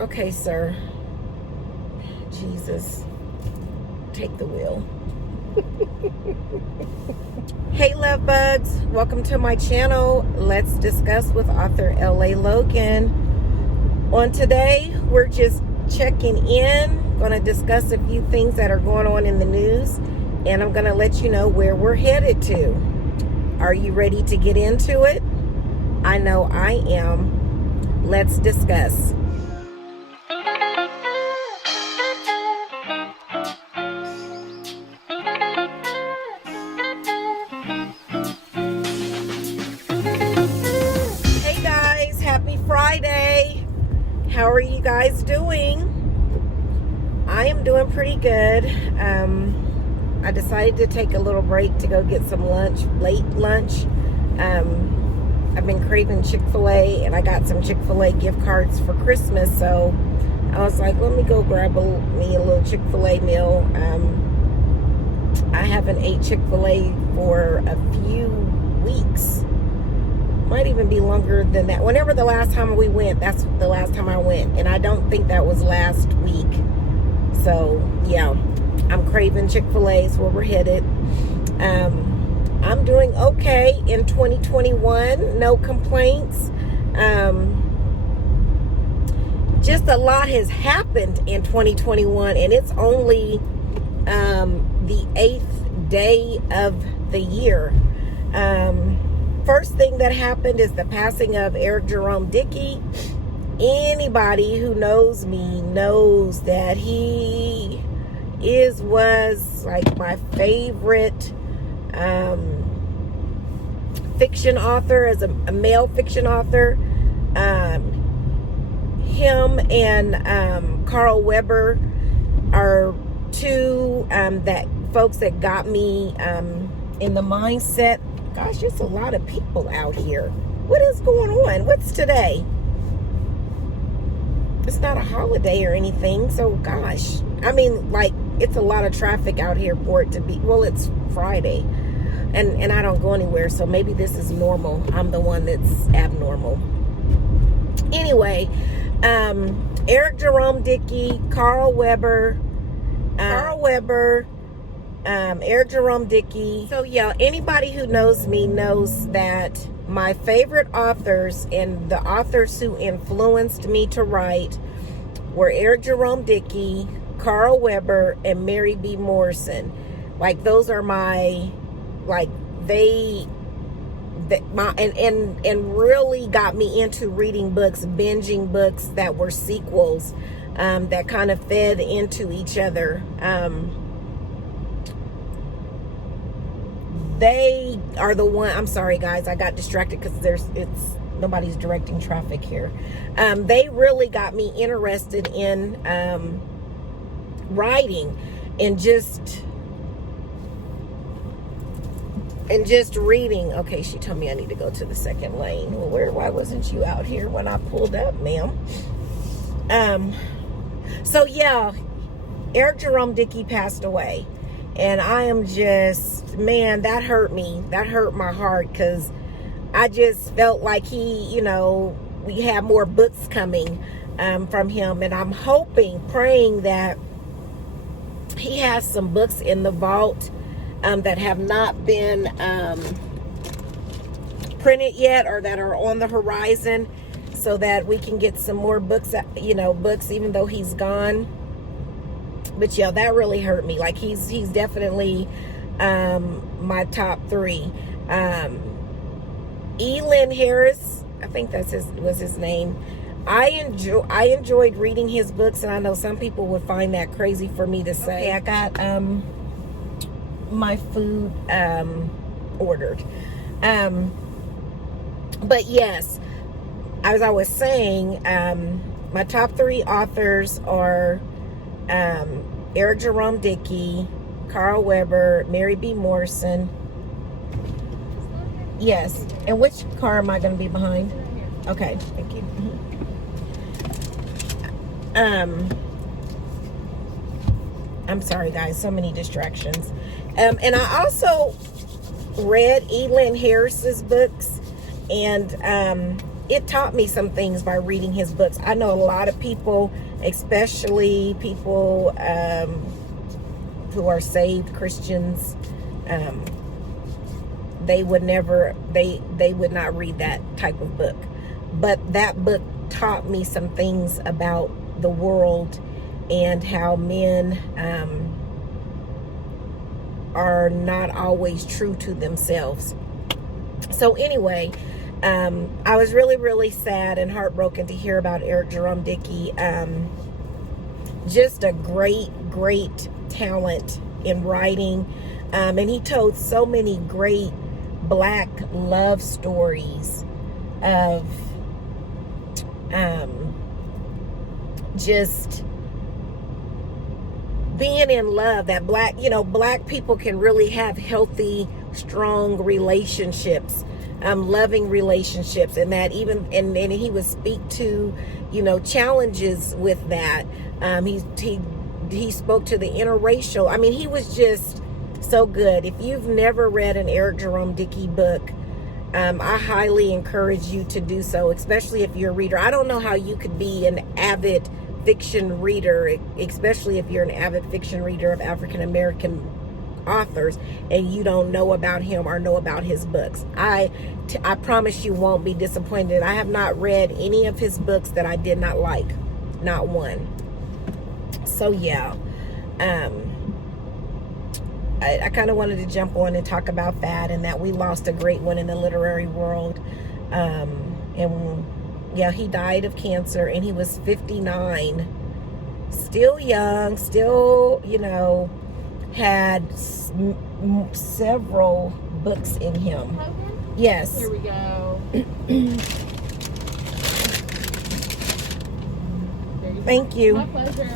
Okay, sir. Jesus, take the wheel. Hey, love bugs. Welcome to my channel. Let's discuss with author L.A. Logan. On today, we're just checking in. Going to discuss a few things that are going on in the news, and I'm going to let you know where we're headed to. Are you ready to get into it? I know I am. Let's discuss. Hey guys, happy Friday. How are you guys doing? I am doing pretty good. I decided to take a little break to go get some lunch, late lunch. I've been craving Chick-fil-A, and I got some Chick-fil-A gift cards for Christmas, so I was like, let me go grab me a little Chick-fil-A meal. I haven't ate Chick-fil-A for a few weeks. Might even be longer than that. Whenever the last time we went, that's the last time I went, and I don't think that was last week. So, yeah, I'm craving Chick-fil-A is where we're headed. I'm doing okay in 2021. No complaints. Just a lot has happened in 2021, and it's only the 8th day of the year. First thing that happened is the passing of Eric Jerome Dickey. Anybody who knows me knows that he was like my favorite fiction author, as a male fiction author. Him and Carl Weber are two that folks that got me in the mindset. Gosh, just a lot of people out here. What is going on? What's today? It's not a holiday or anything, so gosh. I mean, like, it's a lot of traffic out here for it to be. Well, it's Friday, and I don't go anywhere, so maybe this is normal. I'm the one that's abnormal. Anyway, Eric Jerome Dickey, Eric Jerome Dickey. So yeah, anybody who knows me knows that my favorite authors and the authors who influenced me to write were Eric Jerome Dickey, Carl Weber, and Mary B. Morrison. Like, those are my, like, and really got me into reading books, binging books that were sequels, that kind of fed into each other. They are the one. I'm sorry, guys. I got distracted because nobody's directing traffic here. They really got me interested in writing and just reading. Okay, she told me I need to go to the second lane. Well, why wasn't you out here when I pulled up, ma'am? So yeah, Eric Jerome Dickey passed away. And I am just, man, that hurt me. That hurt my heart, because I just felt like we have more books coming from him. And I'm praying that he has some books in the vault that have not been printed yet, or that are on the horizon, so that we can get some more books, books even though he's gone. But yeah, that really hurt me. Like, he's definitely my top 3. Elin Harris, I think was his name. I enjoyed reading his books, and I know some people would find that crazy for me to say. Okay, I got my food ordered. But yes, as I was saying, my top 3 authors are Eric Jerome Dickey, Carl Weber, Mary B. Morrison. Yes. And which car am I going to be behind? Okay, thank you. I'm sorry, guys, so many distractions. And I also read Elin Harris's books, and it taught me some things by reading his books. I know a lot of people, especially people who are saved Christians, they would never, they would not read that type of book. But that book taught me some things about the world and how men are not always true to themselves. So anyway, I was really, really sad and heartbroken to hear about Eric Jerome Dickey. Just a great talent in writing. And he told so many great Black love stories of just being in love, that Black people can really have healthy, strong relationships, loving relationships, and that even, and he would speak to, challenges with that. He spoke to the interracial. I mean, he was just so good. If you've never read an Eric Jerome Dickey book, I highly encourage you to do so, especially if you're a reader. I don't know how you could be an avid fiction reader, especially if you're an avid fiction reader of African American authors and you don't know about him or know about his books. I promise you won't be disappointed. I have not read any of his books that I did not like, not one. So yeah, I kind of wanted to jump on and talk about that, and that we lost a great one in the literary world. And yeah, he died of cancer, and he was 59, still young, still, had several books in him. Logan? Yes. Here we go. Thank you. My pleasure.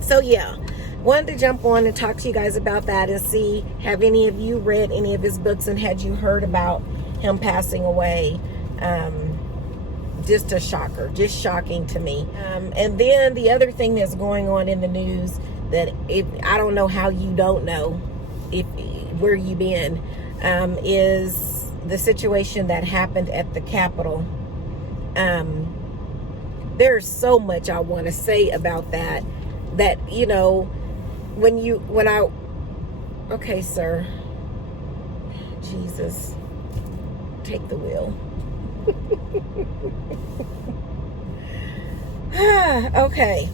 So yeah, wanted to jump on and talk to you guys about that and see, have any of you read any of his books, and had you heard about him passing away? Just a shocker, just shocking to me. And then the other thing that's going on in the news that I don't know how you don't know where you been, is the situation that happened at the Capitol. There's so much I want to say about that, okay, sir, Jesus, take the wheel. Okay.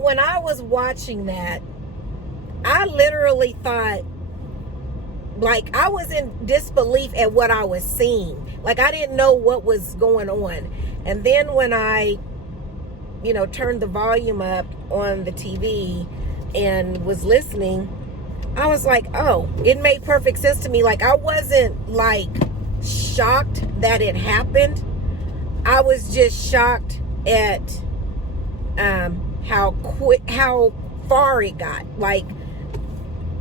When I was watching that, I literally thought, like, I was in disbelief at what I was seeing. Like, I didn't know what was going on. And then when I, turned the volume up on the TV and was listening, I was like, oh, it made perfect sense to me. Like, I wasn't, like, shocked that it happened. I was just shocked at how far it got. Like,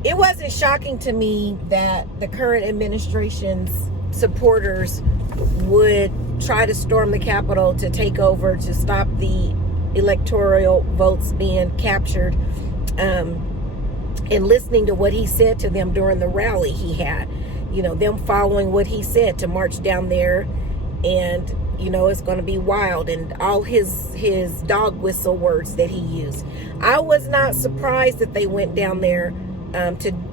it wasn't shocking to me that the current administration's supporters would try to storm the Capitol to take over, to stop the electoral votes being captured, and listening to what he said to them during the rally he had, them following what he said, to march down there, and it's going to be wild, and all his dog whistle words that he used. I was not surprised that they went down there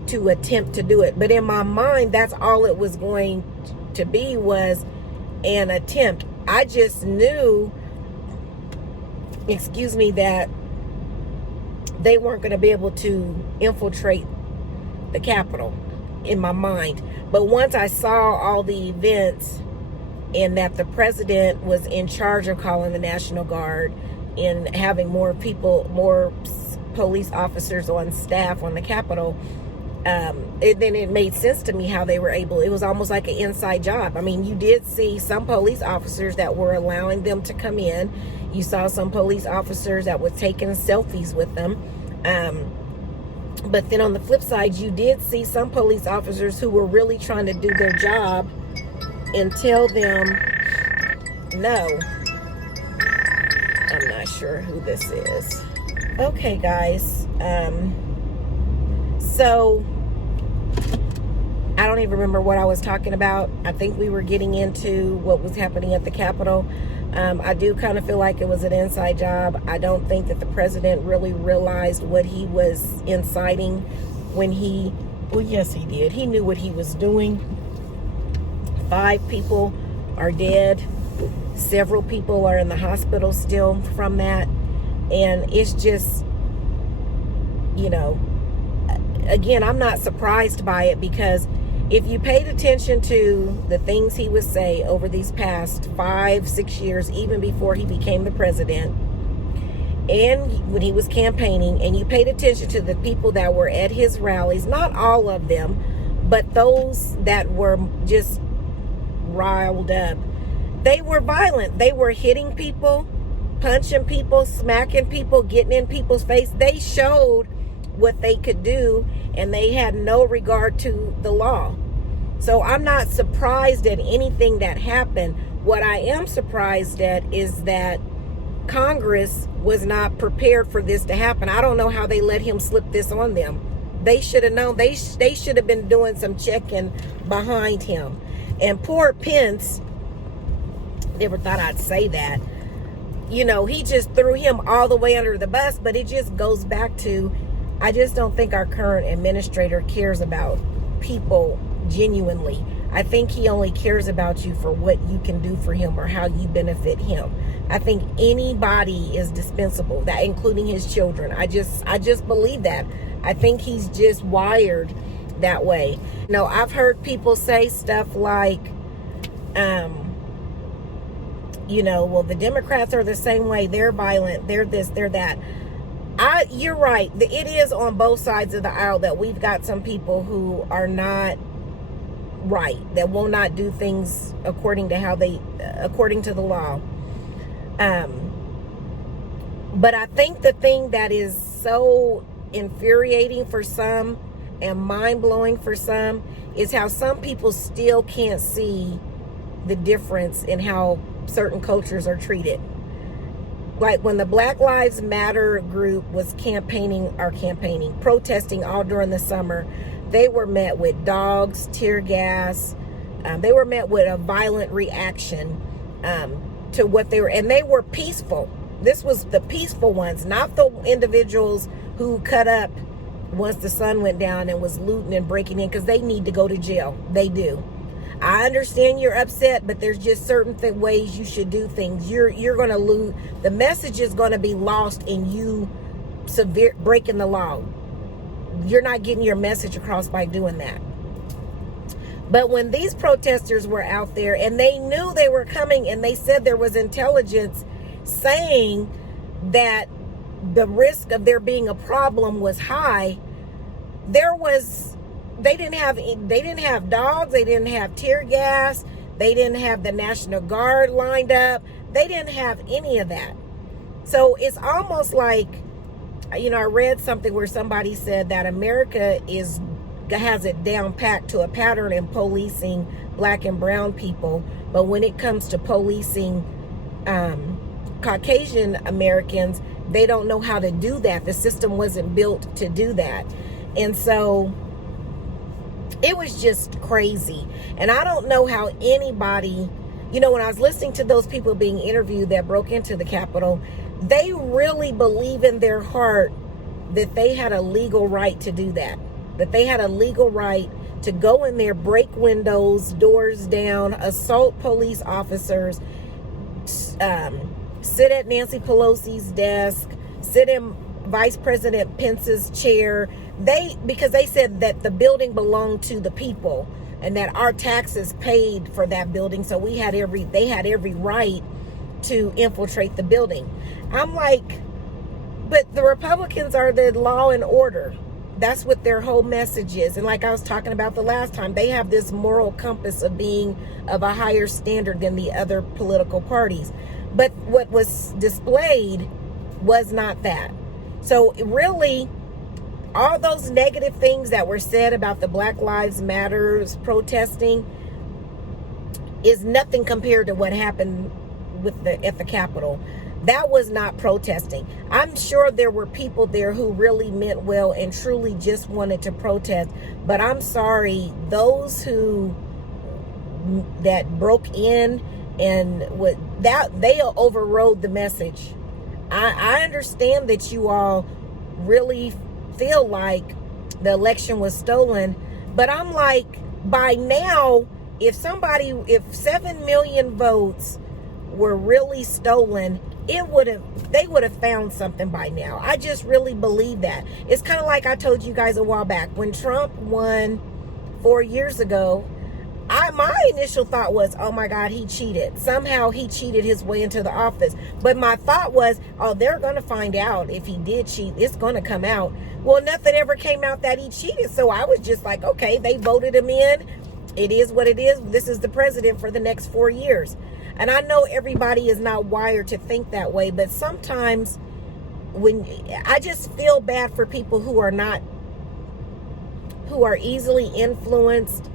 to attempt to do it, but in my mind, that's all it was going to be, was an attempt. I just knew, that they weren't going to be able to infiltrate the Capitol, in my mind. But once I saw all the events, and that the president was in charge of calling the National Guard and having more police officers on staff on the Capitol, then it made sense to me how they were able. It was almost like an inside job. I mean, you did see some police officers that were allowing them to come in. You saw some police officers that were taking selfies with them. But then on the flip side, you did see some police officers who were really trying to do their job and tell them no. I'm not sure who this is. Okay, guys. So I don't even remember what I was talking about. I think we were getting into what was happening at the Capitol. I do kind of feel like it was an inside job. I don't think that the president really realized what he was inciting when he, well, yes, he did. He knew what he was doing. 5 people are dead. Several people are in the hospital still from that. And it's just, you know, again, I'm not surprised by it, because if you paid attention to the things he would say over these past 5-6 years, even before he became the president, and when he was campaigning, and you paid attention to the people that were at his rallies, not all of them, but those that were just riled up, they were violent. They were hitting people, punching people, smacking people, getting in people's face. They showed what they could do, and they had no regard to the law. So I'm not surprised at anything that happened. What I am surprised at is that Congress was not prepared for this to happen. I don't know how they let him slip this on them. They should have known. They should have been doing some checking behind him. And poor Pence, never thought I'd say that. You know, he just threw him all the way under the bus, but it just goes back to, I just don't think our current administrator cares about people genuinely. I think he only cares about you for what you can do for him or how you benefit him. I think anybody is dispensable, that including his children. I just believe that. I think he's just wired that way. You know, I've heard people say stuff like, you know, well, the Democrats are the same way. They're violent. They're this, they're that. You're right. It is on both sides of the aisle that we've got some people who are not right, that will not do things according to the law. But I think the thing that is so infuriating for some and mind-blowing for some is how some people still can't see the difference in how certain cultures are treated. Like when the Black Lives Matter group was protesting all during the summer, they were met with dogs, tear gas. They were met with a violent reaction to what they were, and they were peaceful. This was the peaceful ones, not the individuals who cut up once the sun went down and was looting and breaking in, because they need to go to jail. They do. I understand you're upset, but there's just certain ways you should do things. You're going to lose. The message is going to be lost in you breaking the law. You're not getting your message across by doing that. But when these protesters were out there and they knew they were coming, and they said there was intelligence saying that the risk of there being a problem was high, they didn't have dogs, they didn't have tear gas, they didn't have the National Guard lined up, they didn't have any of that. So it's almost like, you know, I read something where somebody said that America has it down packed to a pattern in policing black and brown people, but when it comes to policing Caucasian Americans, they don't know how to do that. The system wasn't built to do that. And so it was just crazy. And I don't know how anybody, you know, when I was listening to those people being interviewed that broke into the Capitol, they really believe in their heart that they had a legal right to do that. That they had a legal right to go in there, break windows, doors down, assault police officers, sit at Nancy Pelosi's desk, sit in Vice President Pence's chair. Because they said that the building belonged to the people and that our taxes paid for that building, so they had every right to infiltrate the building. I'm like, but the Republicans are the law and order. That's what their whole message is. And like I was talking about the last time, they have this moral compass of being of a higher standard than the other political parties. But what was displayed was not that. So really, all those negative things that were said about the Black Lives Matters protesting is nothing compared to what happened at the Capitol. That was not protesting. I'm sure there were people there who really meant well and truly just wanted to protest. But I'm sorry, those that broke in and they overrode the message. I understand that you all really feel like the election was stolen, but I'm like, by now, if 7 million votes were really stolen, they would have found something by now. I just really believe that. It's kind of like I told you guys a while back when Trump won 4 years ago. My initial thought was, oh my God, he cheated. Somehow he cheated his way into the office. But my thought was, oh, they're going to find out if he did cheat. It's going to come out. Well, nothing ever came out that he cheated. So I was just like, okay, they voted him in. It is what it is. This is the president for the next 4 years. And I know everybody is not wired to think that way. But sometimes I just feel bad for people who are easily influenced,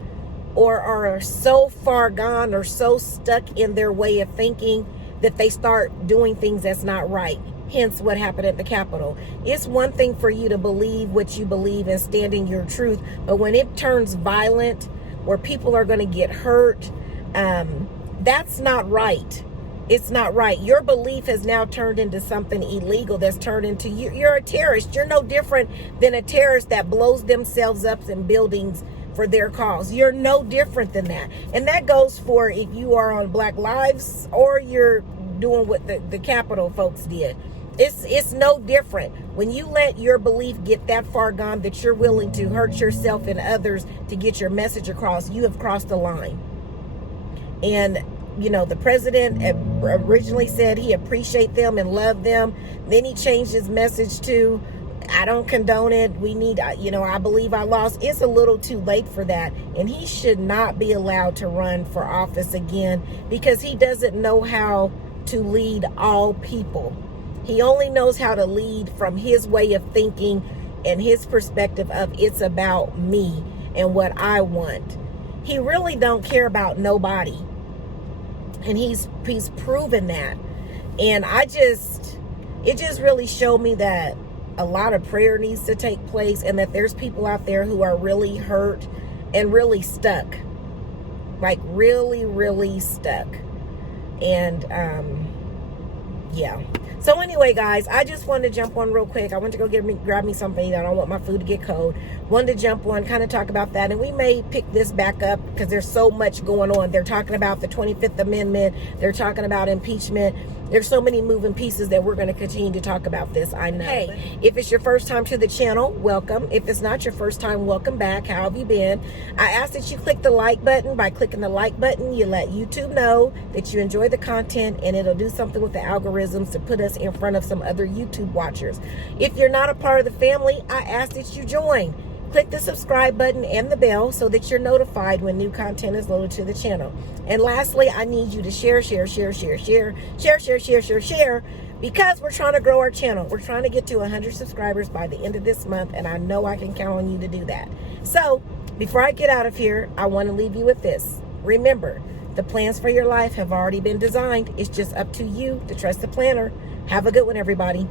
or are so far gone or so stuck in their way of thinking that they start doing things that's not right. Hence what happened at the Capitol. It's one thing for you to believe what you believe and stand in your truth, but when it turns violent, where people are going to get hurt, that's not right. It's not right. Your belief has now turned into something illegal that's turned into you're a terrorist. You're no different than a terrorist that blows themselves up in buildings for their cause. You're no different than that. And that goes for if you are on Black Lives or you're doing what the Capitol folks did. It's no different. When you let your belief get that far gone that you're willing to hurt yourself and others to get your message across, you have crossed the line. And the president originally said he appreciated them and loved them. Then he changed his message to, I don't condone it. We need, I believe I lost. It's a little too late for that. And he should not be allowed to run for office again because he doesn't know how to lead all people. He only knows how to lead from his way of thinking and his perspective of it's about me and what I want. He really don't care about nobody. And he's proven that. And it just really showed me that a lot of prayer needs to take place and that there's people out there who are really hurt and really stuck. Like really, really stuck. And yeah. So anyway, guys, I just wanted to jump on real quick. I went to go grab me something. I don't want my food to get cold. Wanted to jump on, kind of talk about that. And we may pick this back up because there's so much going on. They're talking about the 25th Amendment. They're talking about impeachment. There's so many moving pieces that we're going to continue to talk about this. I know. Hey, if it's your first time to the channel, welcome. If it's not your first time, welcome back. How have you been? I ask that you click the like button. By clicking the like button, you let YouTube know that you enjoy the content, and it'll do something with the algorithms to put us in front of some other YouTube watchers. If you're not a part of the family, I ask that you join. Click the subscribe button and the bell so that you're notified when new content is loaded to the channel. And lastly, I need you to share, because we're trying to grow our channel. We're trying to get to 100 subscribers by the end of this month, and I know I can count on you to do that. So, before I get out of here, I want to leave you with this. Remember, the plans for your life have already been designed. It's just up to you to trust the planner. Have a good one, everybody.